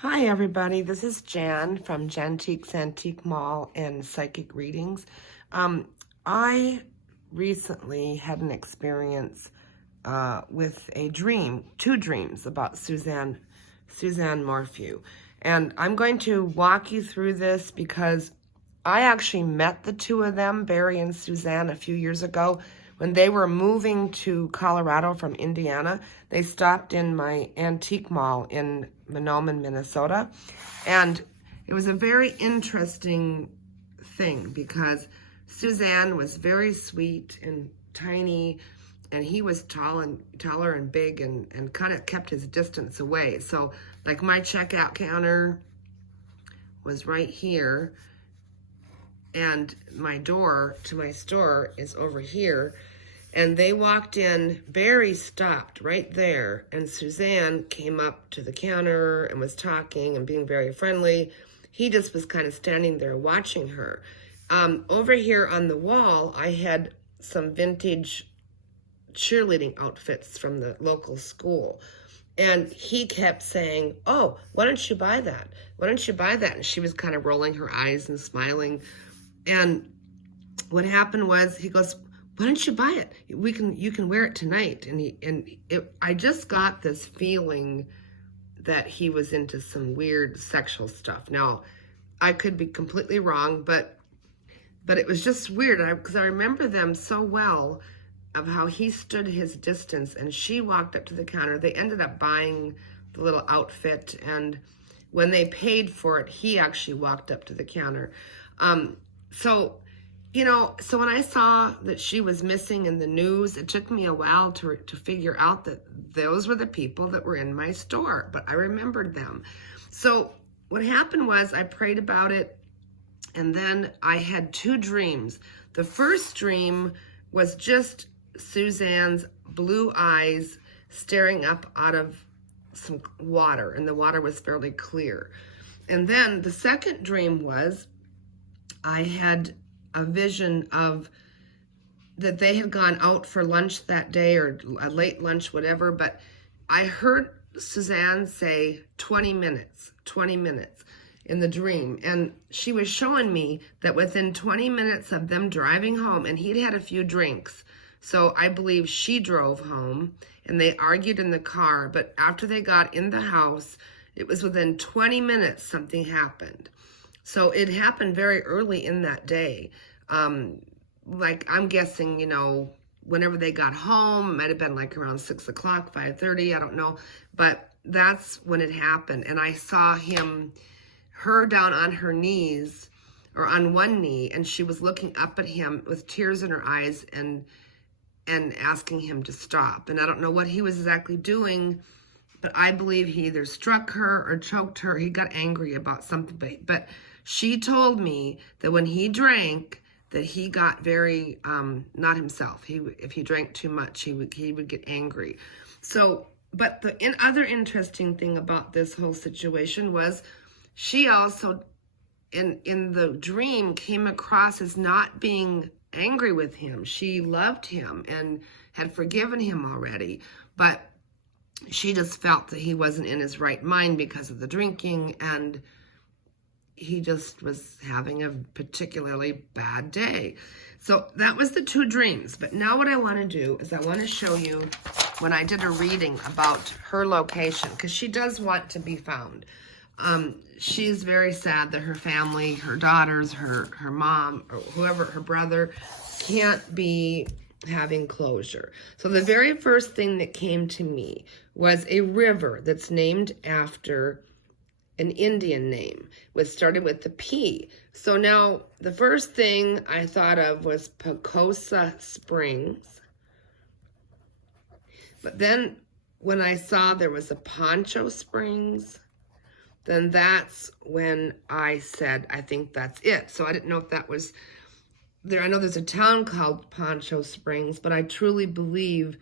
Hi everybody, this is Jan from Jantique's Antique Mall and Psychic Readings. I recently had an experience with a dream, two dreams about Suzanne Morphew. And I'm going to walk you through this because I actually met the two of them, Barry and Suzanne, a few years ago when they were moving to Colorado from Indiana. They stopped in my antique mall in Mahnomen, Minnesota. And it was a very interesting thing because Suzanne was very sweet and tiny, and he was taller and big and kind of kept his distance away. So like my checkout counter was right here, and my door to my store is over here. And they walked in, Barry stopped right there, and Suzanne came up to the counter and was talking and being very friendly. He just was kind of standing there watching her. Over here on the wall, I had some vintage cheerleading outfits from the local school. And he kept saying, "Oh, why don't you buy that? Why don't you buy that?" And she was kind of rolling her eyes and smiling. And what happened was he goes, "Why don't you buy it? You can wear it tonight." I just got this feeling that he was into some weird sexual stuff. Now, I could be completely wrong, but it was just weird because I remember them so well, of how he stood his distance and she walked up to the counter. They ended up buying the little outfit, and when they paid for it, he actually walked up to the counter. So when I saw that she was missing in the news, it took me a while to figure out that those were the people that were in my store, but I remembered them. So what happened was I prayed about it, and then I had two dreams. The first dream was just Suzanne's blue eyes staring up out of some water, and the water was fairly clear. And then the second dream was I had a vision of that they had gone out for lunch that day, or a late lunch, whatever, but I heard Suzanne say 20 minutes in the dream, and she was showing me that within 20 minutes of them driving home, and he'd had a few drinks, so I believe she drove home, and they argued in the car, but after they got in the house, it was within 20 minutes something happened. So it happened very early in that day. Like I'm guessing, whenever they got home, it might have been like around 6 o'clock, 5:30, I don't know. But that's when it happened. And I saw her down on her knees, or on one knee, and she was looking up at him with tears in her eyes and asking him to stop. And I don't know what he was exactly doing, but I believe he either struck her or choked her. He got angry about something, but she told me that when he drank, that he got very not himself. If he drank too much, he would get angry. So, but the other interesting thing about this whole situation was she also in the dream came across as not being angry with him. She loved him and had forgiven him already, but she just felt that he wasn't in his right mind because of the drinking, and he just was having a particularly bad day. So that was the two dreams. But now what I want to do is I want to show you when I did a reading about her location, because she does want to be found. She's very sad that her family, her daughters, her mom, or whoever, her brother, can't be having closure. So the very first thing that came to me was a river that's named after an Indian name, which started with the P. So now the first thing I thought of was Pocosa Springs. But then when I saw there was a Poncho Springs, then that's when I said, I think that's it. So I didn't know if that was there. I know there's a town called Poncho Springs, but I truly believe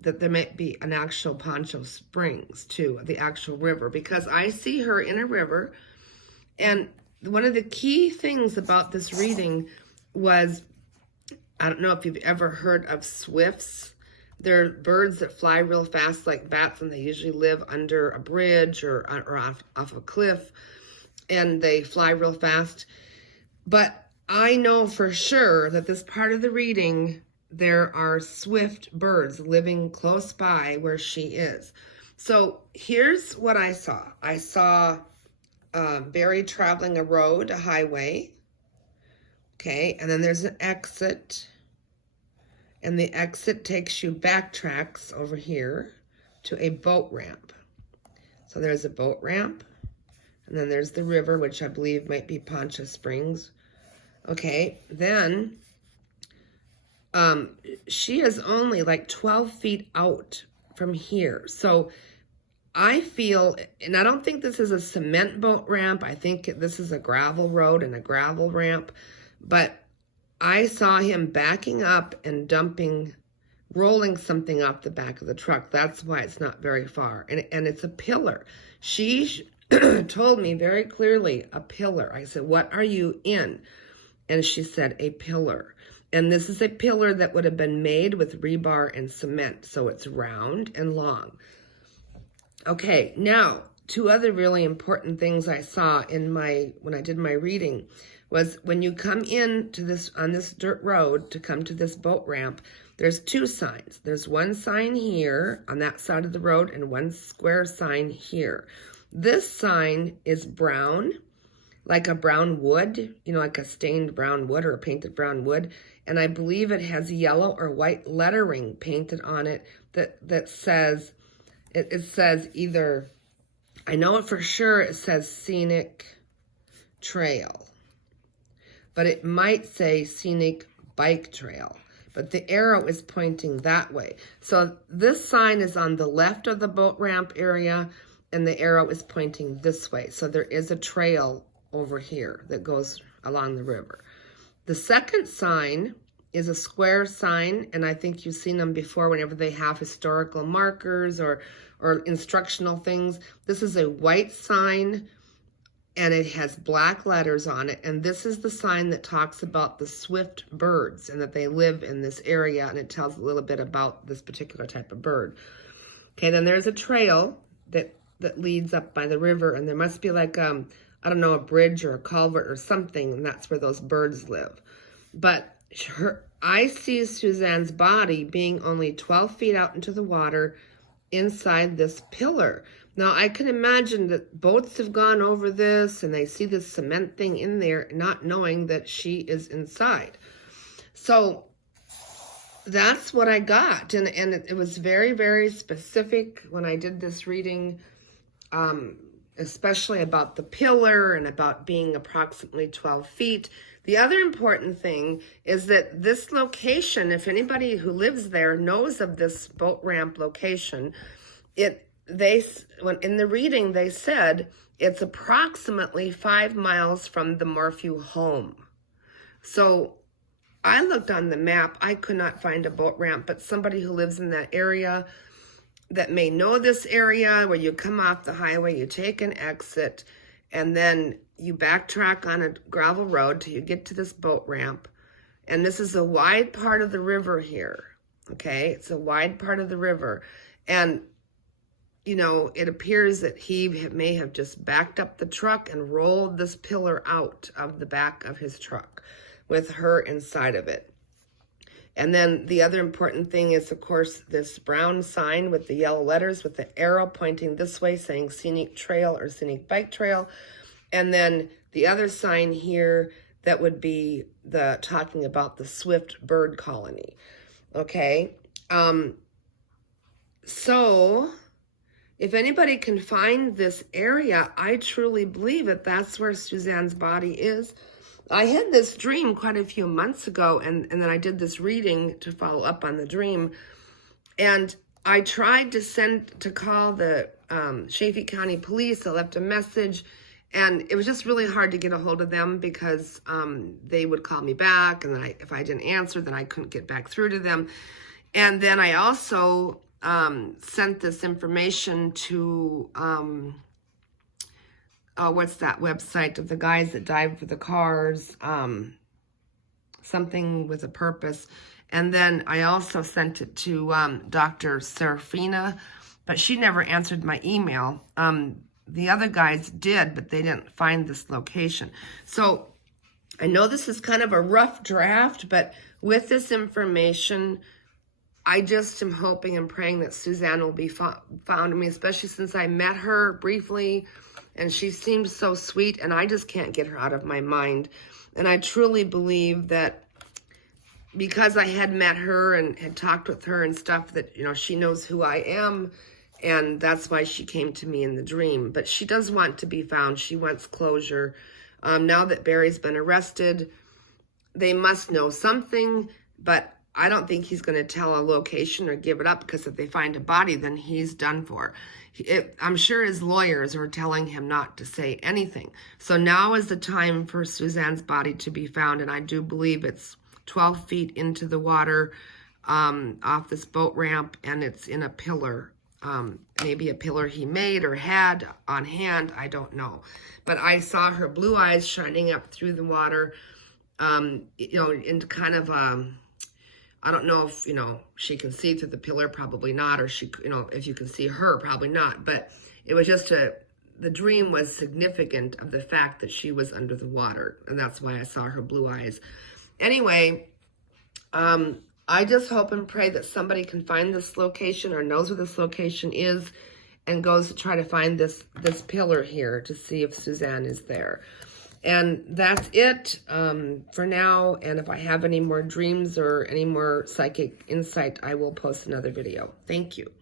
that there might be an actual Poncho Springs too, the actual river, because I see her in a river. And one of the key things about this reading was, I don't know if you've ever heard of swifts. They're birds that fly real fast like bats, and they usually live under a bridge or off a cliff, and they fly real fast. But I know for sure that this part of the reading, there are swift birds living close by where she is. So here's what I saw. I saw Barry traveling a road, a highway. Okay, and then there's an exit. And the exit takes you backtracks over here to a boat ramp. So there's a boat ramp. And then there's the river, which I believe might be Poncha Springs. Okay, then she is only like 12 feet out from here. So I feel, and I don't think this is a cement boat ramp. I think this is a gravel road and a gravel ramp. But I saw him backing up and rolling something off the back of the truck. That's why it's not very far. And it's a pillar. She told me very clearly, a pillar. I said, what are you in? And she said, a pillar. And this is a pillar that would have been made with rebar and cement. So it's round and long. Okay, now, two other really important things I saw when I did my reading was when you come in to on this dirt road to come to this boat ramp, there's two signs. There's one sign here on that side of the road and one square sign here. This sign is brown, like a brown wood, like a stained brown wood or a painted brown wood. And I believe it has yellow or white lettering painted on it that says, it says either, I know it for sure, it says scenic trail. But it might say scenic bike trail. But the arrow is pointing that way. So this sign is on the left of the boat ramp area, and the arrow is pointing this way. So there is a trail over here that goes along the river. The second sign is a square sign, and I think you've seen them before whenever they have historical markers or instructional things. This is a white sign, and it has black letters on it, and this is the sign that talks about the swift birds and that they live in this area, and it tells a little bit about this particular type of bird. Okay, then there's a trail that leads up by the river, and there must be like, I don't know, a bridge or a culvert or something, and that's where those birds live. But I see Suzanne's body being only 12 feet out into the water inside this pillar. Now, I can imagine that boats have gone over this and they see this cement thing in there, not knowing that she is inside. So that's what I got. And it was very, very specific when I did this reading, especially about the pillar and about being approximately 12 feet. The other important thing is that this location, if anybody who lives there knows of this boat ramp location, in the reading they said it's approximately 5 miles from the Morphew home. So I looked on the map. I could not find a boat ramp, but somebody who lives in that area that may know this area where you come off the highway, you take an exit, and then you backtrack on a gravel road till you get to this boat ramp. And this is a wide part of the river here, okay? It's a wide part of the river. And it appears that he may have just backed up the truck and rolled this pillar out of the back of his truck with her inside of it. And then the other important thing is, of course, this brown sign with the yellow letters with the arrow pointing this way saying scenic trail or scenic bike trail. And then the other sign here that would be talking about the swift bird colony. Okay. So if anybody can find this area, I truly believe that that's where Suzanne's body is. I had this dream quite a few months ago, and then I did this reading to follow up on the dream. And I tried to call the Chaffee County Police. I left a message, and it was just really hard to get a hold of them because they would call me back, and then if I didn't answer, then I couldn't get back through to them. And then I also sent this information to, what's that website of the guys that died for the cars, something with a purpose. And then I also sent it to Dr. Serafina, but she never answered my email. The other guys did, but they didn't find this location. So I know this is kind of a rough draft, but with this information, I just am hoping and praying that Suzanne will be found. I mean, especially since I met her briefly, and she seems so sweet, and I just can't get her out of my mind. And I truly believe that because I had met her and had talked with her and stuff, that, you know, she knows who I am, and that's why she came to me in the dream. But she does want to be found. She wants closure. Now that Barry's been arrested, they must know something, but I don't think he's going to tell a location or give it up, because if they find a body, then he's done for. I'm sure his lawyers are telling him not to say anything. So now is the time for Suzanne's body to be found, and I do believe it's 12 feet into the water off this boat ramp, and it's in a pillar. Maybe a pillar he made or had on hand, I don't know. But I saw her blue eyes shining up through the water, you know, into kind of, I don't know if, you know, she can see through the pillar, probably not, or she, you know, if you can see her, probably not. But it was just the dream was significant of the fact that she was under the water, and that's why I saw her blue eyes. Anyway, I just hope and pray that somebody can find this location or knows where this location is and goes to try to find this pillar here to see if Suzanne is there. And that's it for now. And if I have any more dreams or any more psychic insight, I will post another video. Thank you.